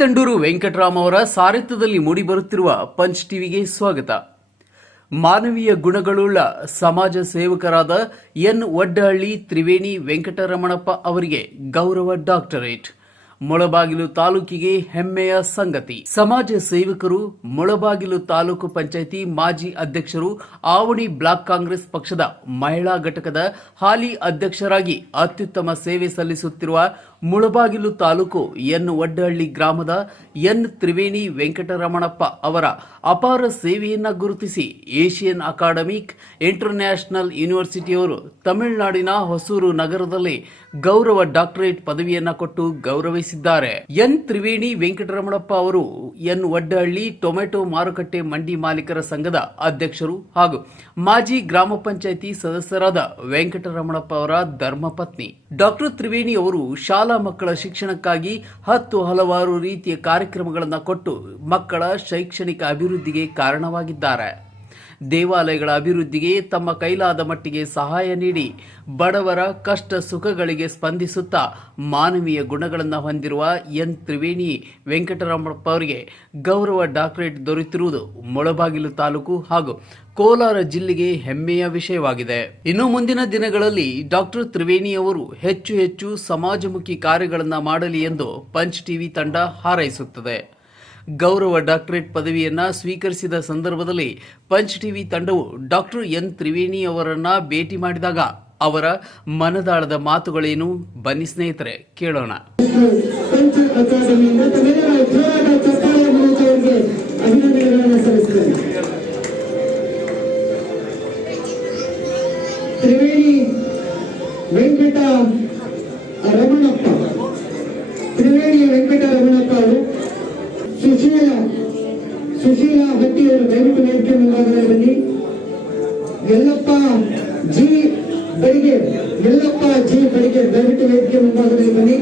ತಂಡೂರು ವೆಂಕಟರಾಮ್ ಅವರ ಸಾರಥ್ಯದಲ್ಲಿ ಮೂಡಿಬರುತ್ತಿರುವ ಪಂಚ್ ಟಿವಿಗೆ ಸ್ವಾಗತ. ಮಾನವೀಯ ಗುಣಗಳುಳ್ಳ ಸಮಾಜ ಸೇವಕರಾದ ಎನ್ ಒಡ್ಡಹಳ್ಳಿ, ತ್ರಿವೇಣಿ ವೆಂಕಟರಮಣಪ್ಪ ಅವರಿಗೆ ಗೌರವ ಡಾಕ್ಟರೇಟ್. ಮೊಳಬಾಗಿಲು ತಾಲೂಕಿಗೆ ಹೆಮ್ಮೆಯ ಸಂಗತಿ. ಸಮಾಜ ಸೇವಕರು, ಮೊಳಬಾಗಿಲು ತಾಲೂಕು ಪಂಚಾಯಿತಿ ಮಾಜಿ ಅಧ್ಯಕ್ಷರು, ಆವಣಿ ಬ್ಲಾಕ್ ಕಾಂಗ್ರೆಸ್ ಪಕ್ಷದ ಮಹಿಳಾ ಘಟಕದ ಹಾಲಿ ಅಧ್ಯಕ್ಷರಾಗಿ ಅತ್ಯುತ್ತಮ ಸೇವೆ ಸಲ್ಲಿಸುತ್ತಿರುವ ಮುಳಬಾಗಿಲು ತಾಲೂಕು ಎನ್ ವಡ್ಡಹಳ್ಳಿ ಗ್ರಾಮದ ಎನ್ ತ್ರಿವೇಣಿ ವೆಂಕಟರಮಣಪ್ಪ ಅವರ ಅಪಾರ ಸೇವೆಯನ್ನು ಗುರುತಿಸಿ ಏಷಿಯನ್ ಅಕಾಡೆಮಿಕ್ ಇಂಟರ್ನ್ಯಾಷನಲ್ ಯೂನಿವರ್ಸಿಟಿಯವರು ತಮಿಳುನಾಡಿನ ಹೊಸೂರು ನಗರದಲ್ಲಿ ಗೌರವ ಡಾಕ್ಟರೇಟ್ ಪದವಿಯನ್ನು ಕೊಟ್ಟು ಗೌರವಿಸಿದ್ದಾರೆ. ಎನ್ ತ್ರಿವೇಣಿ ವೆಂಕಟರಮಣಪ್ಪ ಅವರು ಎನ್ ವಡ್ಡಹಳ್ಳಿ ಟೊಮೆಟೊ ಮಾರುಕಟ್ಟೆ ಮಂಡಿ ಮಾಲೀಕರ ಸಂಘದ ಅಧ್ಯಕ್ಷರು ಹಾಗೂ ಮಾಜಿ ಗ್ರಾಮ ಪಂಚಾಯಿತಿ ಸದಸ್ಯರಾದ ವೆಂಕಟರಮಣಪ್ಪ ಅವರ ಧರ್ಮಪತ್ನಿ. ಡಾಕ್ಟರ್ ತ್ರಿವೇಣಿ ಅವರು ಶಾಲಾ ಮಕ್ಕಳ ಶಿಕ್ಷಣಕ್ಕಾಗಿ ಹತ್ತು ಹಲವಾರು ರೀತಿಯ ಕಾರ್ಯಕ್ರಮಗಳನ್ನು ಕೊಟ್ಟು ಮಕ್ಕಳ ಶೈಕ್ಷಣಿಕ ಅಭಿವೃದ್ಧಿಗೆ ಕಾರಣವಾಗಿದ್ದಾರೆ. ದೇವಾಲಯಗಳ ಅಭಿವೃದ್ಧಿಗೆ ತಮ್ಮ ಕೈಲಾದ ಮಟ್ಟಿಗೆ ಸಹಾಯ ನೀಡಿ ಬಡವರ ಕಷ್ಟ ಸುಖಗಳಿಗೆ ಸ್ಪಂದಿಸುತ್ತಾ ಮಾನವೀಯ ಗುಣಗಳನ್ನು ಹೊಂದಿರುವ ಎನ್ ತ್ರಿವೇಣಿ ವೆಂಕಟರಾಮಪ್ಪ ಅವರಿಗೆ ಗೌರವ ಡಾಕ್ಟರೇಟ್ ದೊರೆತಿರುವುದು ಮೊಳಬಾಗಿಲು ತಾಲೂಕು ಹಾಗೂ ಕೋಲಾರ ಜಿಲ್ಲೆಗೆ ಹೆಮ್ಮೆಯ ವಿಷಯವಾಗಿದೆ. ಇನ್ನು ಮುಂದಿನ ದಿನಗಳಲ್ಲಿ ಡಾಕ್ಟರ್ ತ್ರಿವೇಣಿ ಅವರು ಹೆಚ್ಚು ಹೆಚ್ಚು ಸಮಾಜಮುಖಿ ಕಾರ್ಯಗಳನ್ನು ಮಾಡಲಿ ಎಂದು ಪಂಚ್ ಟಿವಿ ತಂಡ ಹಾರೈಸುತ್ತದೆ. ಗೌರವ ಡಾಕ್ಟರೇಟ್ ಪದವಿಯನ್ನ ಸ್ವೀಕರಿಸಿದ ಸಂದರ್ಭದಲ್ಲಿ ಪಂಚ್ ಟಿವಿ ತಂಡವು ಡಾಕ್ಟರ್ ಎನ್ ತ್ರಿವೇಣಿ ಅವರನ್ನ ಭೇಟಿ ಮಾಡಿದಾಗ ಅವರ ಮನದಾಳದ ಮಾತುಗಳೇನು? ಬನ್ನಿ ಸ್ನೇಹಿತರೆ, ಕೇಳೋಣ. ವೆಂಕಟ ರಮಣಪ್ಪ. ತ್ರಿವೇಣಿ ಸುಶೀಲ ಹಟ್ಟಿ ಅವರು ದಯವಿಟ್ಟು ವೇದಿಕೆ ಮುಂಭಾಗದಲ್ಲಿ ಬನ್ನಿ. ಎಲ್ಲಪ್ಪ ಜಿ ಬೆಳಿಗ್ಗೆ ಎಲ್ಲಪ್ಪ ಜಿ ಬೆಳಿಗ್ಗೆ ದಯವಿಟ್ಟು ವೇದಿಕೆ ಮುಂಭಾಗದಲ್ಲಿ ಬನ್ನಿ.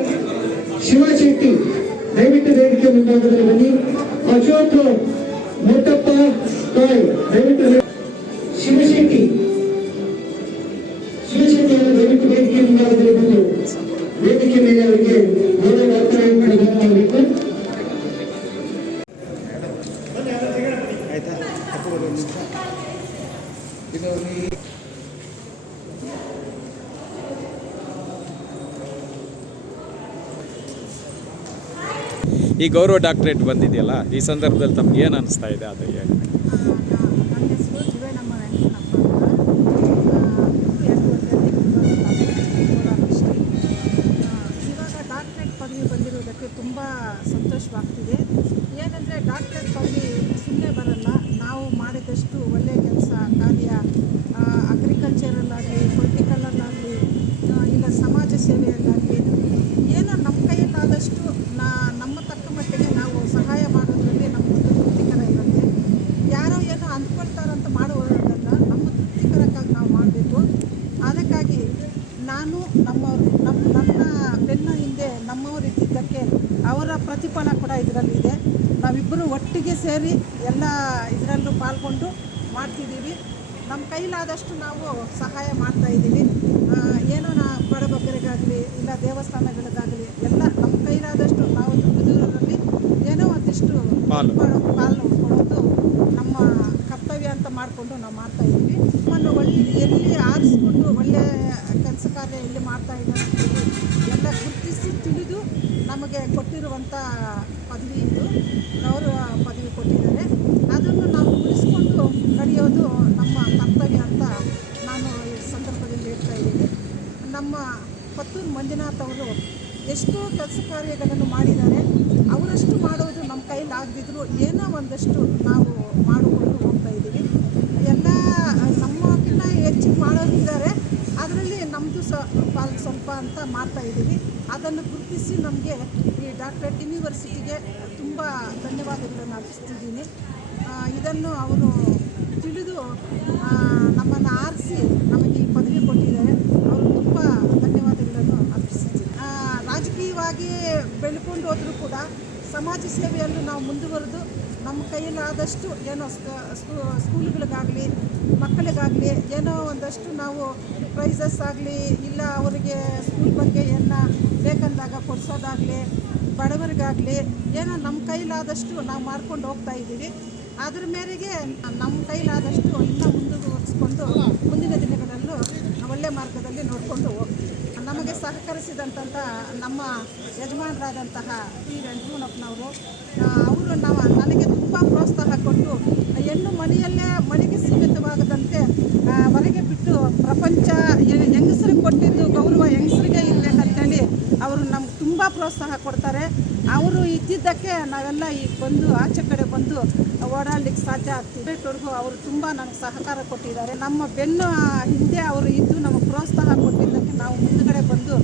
ಶಿವಶೆಟ್ಟಿ ದಯವಿಟ್ಟು ವೇದಿಕೆ ಮುಂಭಾಗದಲ್ಲಿ ಬನ್ನಿ. ಅಶೋಕ್ ಮುತ್ತಪ್ಪ ತಾಯ್ ದಯವಿಟ್ಟು ಶಿವಶೆಟ್ಟಿ ಶಿವಶೆಟ್ಟಿ ಅವರು ದಯವಿಟ್ಟು ವೇದಿಕೆ ಮುಂಭಾಗದಲ್ಲಿ ಬಂದು ಈ ಗೌರವ ಡಾಕ್ಟ್ರೇಟ್ ಬಂದಿದೆಯಲ್ಲ, ಈ ಸಂದರ್ಭದಲ್ಲಿ ತಮ್ಗೆ ಏನು ಅನಿಸ್ತಾ ಇದೆ ಅದು ಹೇಳಿ. ಇವಾಗ ಡಾಕ್ಟ್ರೇಟ್ ಪದವಿ ಬಂದಿರೋದಕ್ಕೆ ತುಂಬ ಸಂತೋಷವಾಗ್ತಿದೆ ಏನಂದರೆ ಡಾಕ್ಟ್ರೇಟ್ ಪದವಿ ಸುಮ್ಮನೆ ಬರಲ್ಲ ನಾವು ಮಾಡಿದಷ್ಟು ಒಳ್ಳೆಯ ಕೆಲಸ ಕಾರ್ಯ ಅಗ್ರಿಕಲ್ಚರಲ್ಲಾಗಲಿ ಪೊಲಿಟಿಕಲಲ್ಲಾಗಲಿ ಇಲ್ಲ ಸಮಾಜ ಸೇವೆಯಲ್ಲಾಗಲಿ ಏನೋ ನಮ್ಮ ಕೈಯಲ್ಲಾದಷ್ಟು ನಾ ನಮ್ಮ ತಕ್ಕ ಮಟ್ಟಿಗೆ ನಾವು ಸಹಾಯ ಮಾಡೋದ್ರಲ್ಲಿ ನಮಗೊಂದು ತೃಪ್ತಿಕರ ಇರುತ್ತೆ ಯಾರೋ ಏನೋ ಅಂದ್ಕೊಳ್ತಾರಂತ ಮಾಡುವುದಲ್ಲ ನಮ್ಮ ತೃಪ್ತಿಕರಕ್ಕಾಗಿ ನಾವು ಮಾಡಬೇಕು ಅದಕ್ಕಾಗಿ ನಾನು ನಮ್ಮವರು ನಮ್ಮ ನನ್ನ ಬೆನ್ನ ಹಿಂದೆ ನಮ್ಮವರು ಇದ್ದಿದ್ದಕ್ಕೆ ಅವರ ಪ್ರತಿಫಲ ಕೂಡ ಇದರಲ್ಲಿದೆ ನಾವಿಬ್ಬರು ಒಟ್ಟಿಗೆ ಸೇರಿ ಎಲ್ಲ ಇದರಲ್ಲೂ ಪಾಲ್ಗೊಂಡು ಮಾಡ್ತಿದ್ದೀವಿ. ನಮ್ಮ ಕೈಲಾದಷ್ಟು ನಾವು ಸಹಾಯ ಮಾಡ್ತಾ ಇದ್ದೀವಿ. ಏನೋ ನಾ ಬಡಬಗ್ಗರಿಗಾಗಲಿ ಇಲ್ಲ ದೇವಸ್ಥಾನಗಳಿಗಾಗಲಿ ಎಲ್ಲ ನಮ್ಮ ಕೈಲಾದಷ್ಟು ನಾವು ದುಡಿದಿರೋದ್ರಲ್ಲಿ ಏನೋ ಒಂದಿಷ್ಟು ಪಾಲು. ಪಾಲು ಕೊಡೋದು ನಮ್ಮ ಕರ್ತವ್ಯ ಅಂತ ಮಾಡಿಕೊಂಡು ನಾವು ಮಾಡ್ತಾ ಇದ್ದೀವಿ. ನಮ್ಮನ್ನು ಒಳ್ಳೆ ಎಲ್ಲಿ ಆರಿಸ್ಕೊಂಡು ಒಳ್ಳೆ ಕೆಲಸ ಕಾರ್ಯ ಎಲ್ಲಿ ಮಾಡ್ತಾ ಇದ್ದಾರೆ ಎಲ್ಲ ಗುರುತಿಸಿ ತಿಳಿದು ನಮಗೆ ಕೊಟ್ಟಿರುವಂಥ ಪದವಿ ಇದು. ಗೌರವ ಪದವಿ ಕೊಟ್ಟಿದ್ದಾರೆ. ಅದನ್ನು ನಾವು ಉಳಿಸ್ಕೊಂಡು ನಡೆಯೋದು ನಮ್ಮ ಕರ್ತವ್ಯ ಅಂತ ನಾನು ಈ ಸಂದರ್ಭದಲ್ಲಿ ಹೇಳ್ತಾ ಇದ್ದೀನಿ. ನಮ್ಮ ಪತ್ತೂರು ಮಂಜುನಾಥ್ ಅವರು ಎಷ್ಟೋ ಕೆಲಸ ಕಾರ್ಯಗಳನ್ನು ಮಾಡಿದ್ದಾರೆ. ಅವರಷ್ಟು ಮಾಡೋದು ನಮ್ಮ ಕೈಯಲ್ಲಿ ಆಗದಿದ್ರು ಏನೋ ಒಂದಷ್ಟು ನಾವು ಮಾಡಿಕೊಂಡು ಹೋಗ್ತಾ ಇದ್ದೀವಿ ಎಲ್ಲ ನಮ್ಮಕ್ಕಿಂತ ಹೆಚ್ಚು ಮಾಡೋರಿದ್ದಾರೆ ಅದರಲ್ಲಿ ನಮ್ಮದು ಸ ಸ್ವಲ್ಪ ಅಂತ ಮಾಡ್ತಾ ಇದ್ದೀವಿ. ಅದನ್ನು ಗುರುತಿಸಿ ನಮಗೆ ಈ ಡಾಕ್ಟರೇಟ್ ಯೂನಿವರ್ಸಿಟಿಗೆ ತುಂಬ ಧನ್ಯವಾದಗಳನ್ನು ಅರ್ಪಿಸ್ತಿದ್ದೀನಿ. ಇದನ್ನು ಅವರು ತಿಳಿದು ನಮ್ಮನ್ನು ಆರಿಸಿ ನಮಗೆ ಈ ಪದವಿ ಕೊಟ್ಟಿದ್ದಾರೆ. ಅವರು ತುಂಬ ಧನ್ಯವಾದಗಳನ್ನು ಅರ್ಪಿಸ್ತೀನಿ ಆ, ರಾಜಕೀಯವಾಗಿ ಬೆಳ್ಕೊಂಡು ಹೋದರೂ ಕೂಡ ಸಮಾಜ ಸೇವೆಯನ್ನು ನಾವು ಮುಂದುವರೆದು ನಮ್ಮ ಕೈಯಲ್ಲಾದಷ್ಟು ಏನೋ ಸ್ಕ- ಸ್ಕೂ- ಸ್ಕೂಲ್ಗಳಿಗಾಗಲಿ, ಮಕ್ಕಳಿಗಾಗಲಿ ಏನೋ ಒಂದಷ್ಟು ನಾವು ಪ್ರೈಸಸ್ ಆಗಲಿ, ಇಲ್ಲ ಅವರಿಗೆ ಸ್ಕೂಲ್ ಬಗ್ಗೆ ಏನ ಬೇಕಂದಾಗ ಕೊಡಿಸೋದಾಗಲಿ, ಬಡವರಿಗಾಗಲಿ ಏನೋ ನಮ್ಮ ಕೈಲಾದಷ್ಟು ನಾವು ಮಾಡ್ಕೊಂಡು ಹೋಗ್ತಾ ಇದ್ದೀವಿ. ಅದ್ರ ಮೇರೆಗೆ ನಮ್ಮ ಕೈಲಾದಷ್ಟು ಇನ್ನೂ ಮುಂದುವರಿಸ್ಕೊಂಡು ಮುಂದಿನ ದಿನಗಳಲ್ಲೂ ಒಳ್ಳೆ ಮಾರ್ಗದಲ್ಲಿ ನೋಡಿಕೊಂಡು ಹೋಗ್ತೀವಿ. ನಮಗೆ ಸಹಕರಿಸಿದಂತಹ ನಮ್ಮ ಯಜಮಾನರಾದಂತಹ ಪಿ ವೆಂಕಟರಮಣಪ್ಪನವರು ಅವರು ನಾವು ನನಗೆ ತುಂಬ ಪ್ರೋತ್ಸಾಹ ಕೊಟ್ಟು ಹೆಣ್ಣು ಮನೆಯಲ್ಲೇ ಮನೆಗೆ ಸೀಮಿತವಾಗದಂತೆ ಹೊರಗೆ ಬಿಟ್ಟು ಪ್ರಪಂಚ ಹೆಂಗ್- ಹೆಂಗಸ್ರಿಗೆ ಕೊಟ್ಟಿದ್ದು ಗೌರವ ಹೆಂಗಸ್ರಿಗೆ ಇರಬೇಕಂತೇಳಿ ಅವರು ನಮ್ಗೆ ತುಂಬ ಪ್ರೋತ್ಸಾಹ ಕೊಡ್ತಾರೆ. ಅವರು ಇದ್ದಿದ್ದಕ್ಕೆ ನಾವೆಲ್ಲ ಈಗ ಬಂದು, ಆಚೆ ಕಡೆ ಬಂದು ಓಡಾಡಲಿಕ್ಕೆ ಸಾಧ್ಯ ಆಗ್ತೀವಿ ಅವ್ರಿಗೂ ಅವರು ತುಂಬ ನನಗೆ ಸಹಕಾರ ಕೊಟ್ಟಿದ್ದಾರೆ. ನಮ್ಮ ಬೆನ್ನು ಹಿಂದೆ ಅವರು ಇದ್ದು ನಮಗೆ ಪ್ರೋತ್ಸಾಹ ಕೊಟ್ಟಿದ್ದಕ್ಕೆ ನಾವು ಮುಂದುಗಡೆ ಬಂದು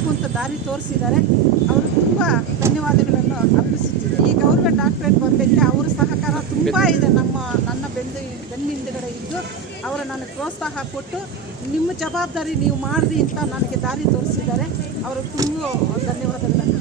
ಬರಬೇಕು ಅಂತ ದಾರಿ ತೋರಿಸಿದ್ದಾರೆ. ಅವರು ತುಂಬ ಧನ್ಯವಾದಗಳನ್ನು ಅರ್ಪಿಸುತ್ತಿದ್ದಾರೆ ಈ ಗೌರವ ಡಾಕ್ಟ್ರೇಟ್ ಬಂದಕ್ಕೆ ಅವರ ಸಹಕಾರ ತುಂಬ ಇದೆ ನಮ್ಮ, ನನ್ನ ಬೆಂದು, ಬೆನ್ನಿಂದಗಡೆ ಇದ್ದು, ಅವರು ನನಗೆ ಪ್ರೋತ್ಸಾಹ ಕೊಟ್ಟು, ನಿಮ್ಮ ಜವಾಬ್ದಾರಿ ನೀವು ಮಾಡಿರಿ ಅಂತ ನನಗೆ ದಾರಿ ತೋರಿಸಿದ್ದಾರೆ. ಅವರು ತುಂಬ ಧನ್ಯವಾದಗಳು.